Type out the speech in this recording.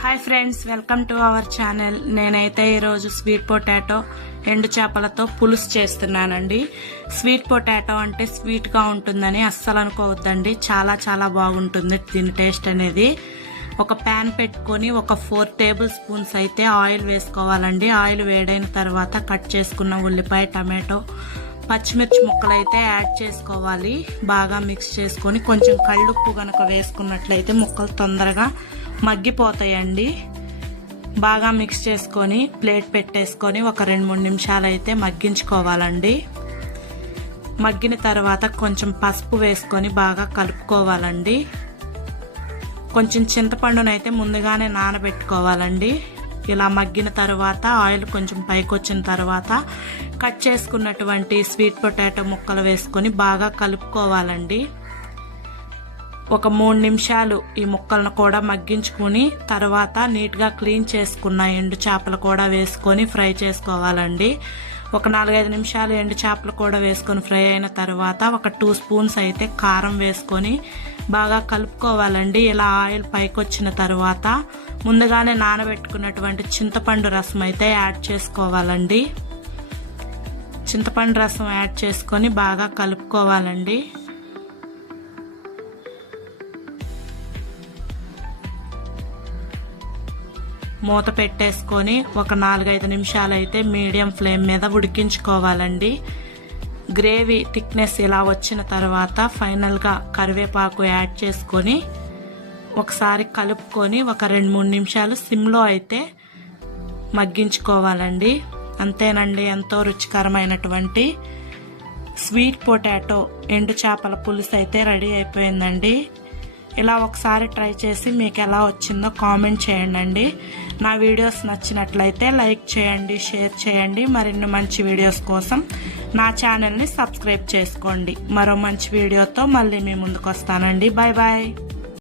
Hi friends welcome to our channel నేనైతే ఈరోజు sweet potato ఎండు చేపలతో పులుసు చేస్తున్నానండి. స్వీట్ పొటాటో అంటే స్వీట్గా ఉంటుందని అస్సలు అనుకోవద్దండి. చాలా చాలా బాగుంటుంది దీని టేస్ట్ అనేది. ఒక ప్యాన్ పెట్టుకొని ఒక ఫోర్ టేబుల్ స్పూన్స్ అయితే ఆయిల్ వేసుకోవాలండి. ఆయిల్ వేడైన తర్వాత కట్ చేసుకున్న ఉల్లిపాయ టమాటో పచ్చిమిర్చి ముక్కలు అయితే యాడ్ చేసుకోవాలి. బాగా మిక్స్ చేసుకొని కొంచెం కళ్ళుప్పు కనుక వేసుకున్నట్లయితే ముక్కలు తొందరగా మగ్గిపోతాయండి. బాగా మిక్స్ చేసుకొని ప్లేట్ పెట్టేసుకొని ఒక రెండు మూడు నిమిషాలు అయితే మగ్గించుకోవాలండి. మగ్గిన తర్వాత కొంచెం పసుపు వేసుకొని బాగా కలుపుకోవాలండి. కొంచెం చింతపండునైతే ముందుగానే నానబెట్టుకోవాలండి. ఇలా మగ్గిన తర్వాత ఆయిల్ కొంచెం పైకి వచ్చిన తర్వాత కట్ చేసుకున్నటువంటి స్వీట్ పొటాటో ముక్కలు వేసుకొని బాగా కలుపుకోవాలండి. ఒక మూడు నిమిషాలు ఈ ముక్కలను కూడా మగ్గించుకుని తర్వాత నీట్గా క్లీన్ చేసుకున్న ఎండు చేపలు కూడా వేసుకొని ఫ్రై చేసుకోవాలండి. ఒక నాలుగైదు నిమిషాలు ఎండు చేపలు కూడా వేసుకొని ఫ్రై అయిన తర్వాత ఒక టూ స్పూన్స్ అయితే కారం వేసుకొని బాగా కలుపుకోవాలండి. ఇలా ఆయిల్ పైకి వచ్చిన తర్వాత ముందుగానే నానబెట్టుకున్నటువంటి చింతపండు రసం అయితే యాడ్ చేసుకోవాలండి. చింతపండు రసం యాడ్ చేసుకొని బాగా కలుపుకోవాలండి. మూత పెట్టేసుకొని ఒక నాలుగైదు నిమిషాలు అయితే మీడియం ఫ్లేమ్ మీద ఉడికించుకోవాలండి. గ్రేవీ థిక్నెస్ ఇలా వచ్చిన తర్వాత ఫైనల్గా కరివేపాకు యాడ్ చేసుకొని ఒకసారి కలుపుకొని ఒక రెండు మూడు నిమిషాలు సిమ్లో అయితే మగ్గించుకోవాలండి. అంతేనండి ఎంతో రుచికరమైనటువంటి స్వీట్ పొటాటో ఎండు చేపల పులుసు అయితే రెడీ అయిపోయిందండి. ఇలా ఒకసారి ట్రై చేసి మీకు ఎలా వచ్చిందో కామెంట్ చేయండి. నా వీడియోస్ నచ్చినట్లయితే లైక్ చేయండి షేర్ చేయండి. మరిన్ని మంచి వీడియోస్ కోసం నా ఛానల్ని సబ్స్క్రైబ్ చేసుకోండి. మరో మంచి వీడియోతో మళ్ళీ మీ ముందుకు వస్తానండి. Bye bye